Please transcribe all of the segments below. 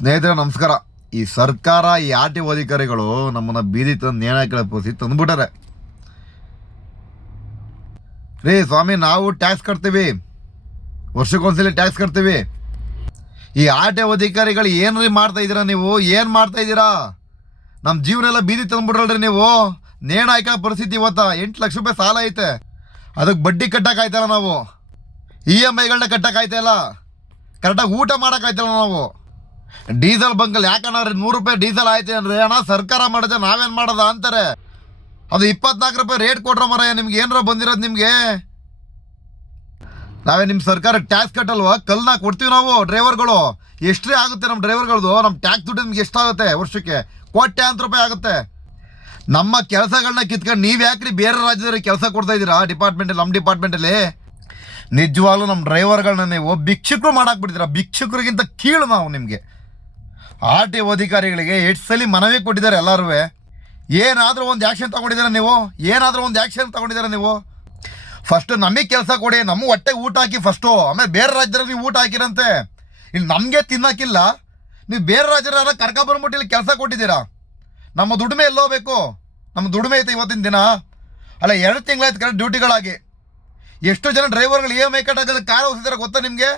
ಸ್ನೇಹಿತರೆ ನಮಸ್ಕಾರ. ಈ ಸರ್ಕಾರ, ಈ ಆರ್ ಟಿ ಒ ಅಧಿಕಾರಿಗಳು ನಮ್ಮನ್ನ ಬೀದಿ ತಂದು ನೇಣ ಕೆಳಪೋಸಿ ತಂದ್ಬಿಟ್ಟಾರೆ. ರೀ ಸ್ವಾಮಿ, ನಾವು ಟ್ಯಾಕ್ಸ್ ಕಟ್ತೀವಿ, ವರ್ಷಕ್ಕೊಂದ್ಸಲಿ ಟ್ಯಾಕ್ಸ್ ಕಟ್ತೀವಿ. ಈ ಆರ್ ಟಿ ಒ ಅಧಿಕಾರಿಗಳು ಏನ್ರಿ ಮಾಡ್ತಾ ಇದ್ದೀರಾ ನೀವು? ಏನು ಮಾಡ್ತಾ ಇದ್ದೀರಾ? ನಮ್ಮ ಜೀವನ ಎಲ್ಲ ಬೀದಿ ತಂದ್ಬಿಟ್ರಲ್ರಿ ನೀವು. ನೇಣ ಹಾಕೋ ಪರಿಸ್ಥಿತಿ ಇವತ್ತ 8 ಲಕ್ಷ ರೂಪಾಯಿ ಸಾಲ ಐತೆ, ಅದಕ್ಕೆ ಬಡ್ಡಿ ಕಟ್ಟಕ್ಕಾಯ್ತಲ್ಲ ನಾವು, EMIಗಳನ್ನ ಕಟ್ಟಕ್ಕಾಯ್ತಲ್ಲ, ಕರೆಕ್ಟಾಗಿ ಊಟ ಮಾಡೋಕ್ಕಾಯ್ತಲ್ಲ ನಾವು. ಡೀಸೆಲ್ ಬಂಕಲ್ಲಿ ಯಾಕಣ್ಣ 100 ರೂಪಾಯಿ ಡೀಸೆಲ್ ಆಯ್ತು ಅಂದ್ರೆ, ಅಣ್ಣ ಸರ್ಕಾರ ಮಾಡಿದೆ ನಾವೇನು ಮಾಡೋದ ಅಂತಾರೆ. ಅದು 24 ರೂಪಾಯಿ ರೇಟ್ ಕೊಟ್ರ ಮರ, ನಿಮ್ಗೆ ಏನಾರ ಬಂದಿರೋದು ನಿಮಗೆ? ನಾವೇ ನಿಮ್ಮ ಸರ್ಕಾರ ಟ್ಯಾಕ್ಸ್ ಕಟ್ಟಲ್ವಾ? ಕಲ್ನ ಕೊಡ್ತೀವಿ ನಾವು ಡ್ರೈವರ್ಗಳು. ಎಷ್ಟೇ ಆಗುತ್ತೆ ನಮ್ಮ ಡ್ರೈವರ್ಗಳದು? ನಮ್ಮ ಟ್ಯಾಕ್ಸ್ ದುಡ್ಡು ನಿಮ್ಗೆ ಎಷ್ಟಾಗುತ್ತೆ? ವರ್ಷಕ್ಕೆ ಕೋಟ್ಯಾಂತರ ರೂಪಾಯಿ ಆಗುತ್ತೆ. ನಮ್ಮ ಕೆಲಸಗಳನ್ನ ಕಿತ್ಕೊಂಡು ನೀವು ಯಾಕ್ರಿ ಬೇರೆ ರಾಜ್ಯದಲ್ಲಿ ಕೆಲಸ ಕೊಡ್ತಾ ಇದ್ದೀರಾ ಡಿಪಾರ್ಟ್ಮೆಂಟಲ್ಲಿ? ನಮ್ಮ ಡಿಪಾರ್ಟ್ಮೆಂಟಲ್ಲಿ ನಿಜವಾಗ್ಲೂ ನಮ್ಮ ಡ್ರೈವರ್ಗಳನ್ನ ನೀವು ಭಿಕ್ಷುಕರು ಮಾಡಾಕ್ಬಿಡ್ತೀರಾ. ಭಿಕ್ಷುಕರಿಗಿಂತ ಕೀಳು ನಾವು ನಿಮಗೆ. ಆರ್ ಟಿ ಒ ಅಧಿಕಾರಿಗಳಿಗೆ 8 ಸಲ ಮನವಿ ಕೊಟ್ಟಿದ್ದಾರೆ ಎಲ್ಲರೂ. ಏನಾದರೂ ಒಂದು ಆ್ಯಕ್ಷನ್ ತೊಗೊಂಡಿದ್ದೀರಾ ನೀವು? ಏನಾದರೂ ಒಂದು ಆ್ಯಕ್ಷನ್ ತೊಗೊಂಡಿದ್ದೀರಾ ನೀವು? ಫಸ್ಟು ನಮಗೆ ಕೆಲಸ ಕೊಡಿ, ನಮ್ಮ ಹೊಟ್ಟೆಗೆ ಊಟ ಹಾಕಿ ಫಸ್ಟು, ಆಮೇಲೆ ಬೇರೆ ರಾಜ್ಯದಲ್ಲಿ ನೀವು ಊಟ ಹಾಕಿರಂತೆ. ಇಲ್ಲಿ ನಮಗೆ ತಿನ್ನೋಕ್ಕಿಲ್ಲ, ನೀವು ಬೇರೆ ರಾಜ್ಯದ ಕರ್ಕೊಬಂದ್ಬಿಟ್ಟು ಇಲ್ಲಿ ಕೆಲಸ ಕೊಟ್ಟಿದ್ದೀರಾ. ನಮ್ಮ ದುಡಿಮೆ ಎಲ್ಲೋಬೇಕು? ನಮ್ಮ ದುಡಿಮೆ ಐತೆ ಇವತ್ತಿನ ದಿನ. ಅಲ್ಲ, 2 ತಿಂಗಳಾಯ್ತು ಕರೆಕ್ಟ್ ಡ್ಯೂಟಿಗಳಾಗಿ. ಎಷ್ಟು ಜನ ಡ್ರೈವರ್ಗಳು EMI ಕಟ್ಟಾಗೋದು ಕಾರ್ ಹೋಗ್ತಿದ್ದಾರೆ ಗೊತ್ತಾ ನಿಮಗೆ?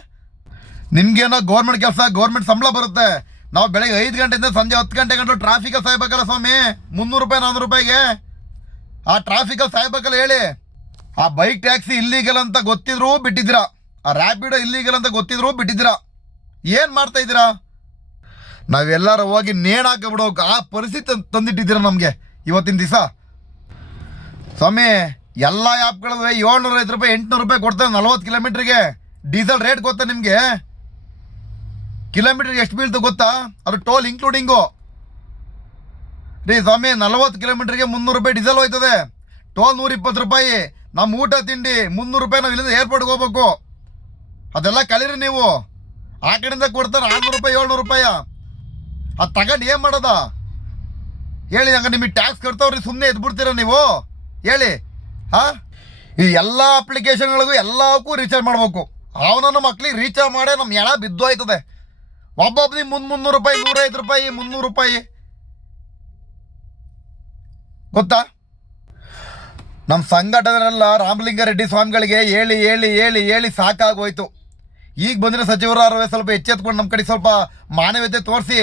ನಿಮಗೇನೋ ಗೌರ್ಮೆಂಟ್ ಕೆಲಸ, ಗೌರ್ಮೆಂಟ್ ಸಂಬಳ ಬರುತ್ತೆ. ನಾವು ಬೆಳಗ್ಗೆ 5 ಗಂಟೆಯಿಂದ ಸಂಜೆ 10 ಗಂಟೆ ಗಂಟು ಟ್ರಾಫಿಕಲ್ಲಿ ಸಾಯ್ಬೇಕಲ್ಲ ಸ್ವಾಮಿ. 300 ರೂಪಾಯಿ 400 ರೂಪಾಯಿಗೆ ಆ ಟ್ರಾಫಿಕಲ್ಲಿ ಸಾಯ್ಬೇಕಲ್ಲ ಹೇಳಿ. ಆ ಬೈಕ್ ಟ್ಯಾಕ್ಸಿ ಇಲ್ಲೀಗಲ್ ಅಂತ ಗೊತ್ತಿದ್ರು ಬಿಟ್ಟಿದ್ದೀರಾ, ಆ ರ್ಯಾಪಿಡೋ ಇಲ್ಲೀಗಲ್ ಅಂತ ಗೊತ್ತಿದ್ರು ಬಿಟ್ಟಿದ್ದೀರಾ. ಏನು ಮಾಡ್ತಾ ಇದ್ದೀರಾ? ನಾವೆಲ್ಲರೂ ಹೋಗಿ ನೇಣು ಹಾಕಿಬಿಡೋ ಆ ಪರಿಸ್ಥಿತಿ ತಂದಿಟ್ಟಿದ್ದೀರಾ ನಮಗೆ ಇವತ್ತಿನ ದಿವಸ. ಸ್ವಾಮಿ, ಎಲ್ಲ ಆ್ಯಪ್ಗಳವೆ 750 ರೂಪಾಯಿ 800 ರೂಪಾಯಿ ಕೊಡ್ತಾರೆ 40 ಕಿಲೋಮೀಟ್ರಿಗೆ. ಡೀಸೆಲ್ ರೇಟ್ ಗೊತ್ತಾ ನಿಮಗೆ? ಕಿಲೋಮೀಟ್ರಿಗೆ ಎಷ್ಟು ಬೀಳ್ತು ಗೊತ್ತಾ? ಅದು ಟೋಲ್ ಇನ್ಕ್ಲೂಡಿಂಗು ರೀ ಸ್ವಾಮಿ. 40 ಕಿಲೋಮೀಟ್ರಿಗೆ 300 ರೂಪಾಯಿ ಡೀಸೆಲ್ ಹೋಯ್ತದೆ, ಟೋಲ್ 120 ರೂಪಾಯಿ. ನಮ್ಮ ಊಟ ತಿಂಡಿ 300 ರೂಪಾಯಿ. ನಾವು ಇಲ್ಲಿಂದ ಏರ್ಪೋರ್ಟ್ಗೆ ಹೋಗ್ಬೇಕು. ಅದೆಲ್ಲ ಕಲೀರಿ ನೀವು. ಆ ಕಡೆಯಿಂದ ಕೊಡ್ತಾರೆ 600 ರೂಪಾಯಿ 700 ರೂಪಾಯಿ. ಅದು ತಗೊಂಡು ಏನು ಮಾಡೋದ ಹೇಳಿ? ಹಂಗೆ ನಿಮಗೆ ಟ್ಯಾಕ್ಸ್ ಕಟ್ತಾವ್ರಿ, ಸುಮ್ಮನೆ ಎದ್ಬಿಡ್ತೀರ ನೀವು ಹೇಳಿ? ಹಾಂ, ಈ ಎಲ್ಲ ಅಪ್ಲಿಕೇಶನ್ಗಳಿಗೂ ಎಲ್ಲಕ್ಕೂ ರೀಚಾರ್ಜ್ ಮಾಡಬೇಕು. ಅವನನ್ನ ಮಕ್ಳಿಗೆ ರೀಚಾರ್ಜ್ ಮಾಡೇ ನಮ್ಮ ಎಣ ಬಿದ್ದು ಆಯ್ತದೆ. ಒಬ್ಬೊಬ್ಬನಿಗೆ 300 ರೂಪಾಯಿ, 105 ರೂಪಾಯಿ, 300 ರೂಪಾಯಿ ಗೊತ್ತಾ? ನಮ್ಮ ಸಂಘಟನೆಲ್ಲ ರಾಮಲಿಂಗಾರೆಡ್ಡಿ ಸ್ವಾಮಿಗಳಿಗೆ ಹೇಳಿ ಹೇಳಿ ಹೇಳಿ ಹೇಳಿ ಸಾಕಾಗೋಯ್ತು. ಈಗ ಬಂದರೆ ಸಚಿವರಾರವೇ ಸ್ವಲ್ಪ ಎಚ್ಚೆತ್ಕೊಂಡು ನಮ್ಮ ಕಡೆ ಸ್ವಲ್ಪ ಮಾನವೀಯತೆ ತೋರಿಸಿ,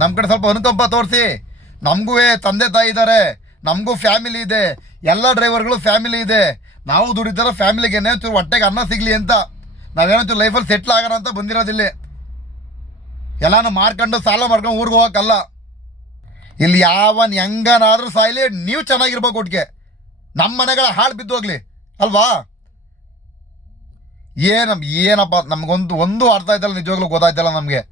ನಮ್ಮ ಕಡೆ ಸ್ವಲ್ಪ ಅನುಕಂಪ ತೋರಿಸಿ. ನಮಗೂ ತಂದೆ ತಾಯಿ ಇದ್ದಾರೆ, ನಮಗೂ ಫ್ಯಾಮಿಲಿ ಇದೆ, ಎಲ್ಲ ಡ್ರೈವರ್ಗಳು ಫ್ಯಾಮಿಲಿ ಇದೆ. ನಾವು ದುಡಿತಾರೋ ಫ್ಯಾಮಿಲಿಗೆ ಏನೋ ಹೊಟ್ಟೆಗೆ ಅನ್ನ ಸಿಗಲಿ ಅಂತ. ನಾವೇನೋ ಲೈಫಲ್ಲಿ ಸೆಟ್ಲ್ ಆಗೋಣ ಅಂತ ಬಂದಿರೋದಿಲ್ಲ. ಎಲ್ಲಾನು ಮಾರ್ಕೊಂಡು ಸಾಲ ಮಾಡ್ಕೊಂಡು ಊರಿಗೆ ಹೋಗೋಕ್ಕಲ್ಲ. ಇಲ್ಲಿ ಯಾವನ್ ಹೆಂಗನಾದ್ರೂ ಸಾಯ್ಲಿ, ನೀವು ಚೆನ್ನಾಗಿರ್ಬೇಕು ಒಟ್ಟಿಗೆ. ನಮ್ಮ ಮನೆಗಳ ಹಾಳು ಬಿದ್ದು ಹೋಗ್ಲಿ ಅಲ್ವಾ? ಏನಪ್ಪ ನಮಗೊಂದು ಅರ್ಥ ಆಯ್ತಲ್ಲ, ನಿಜವಾಗ್ಲೂ ಗೊತ್ತಾಯ್ತಲ್ಲ ನಮಗೆ.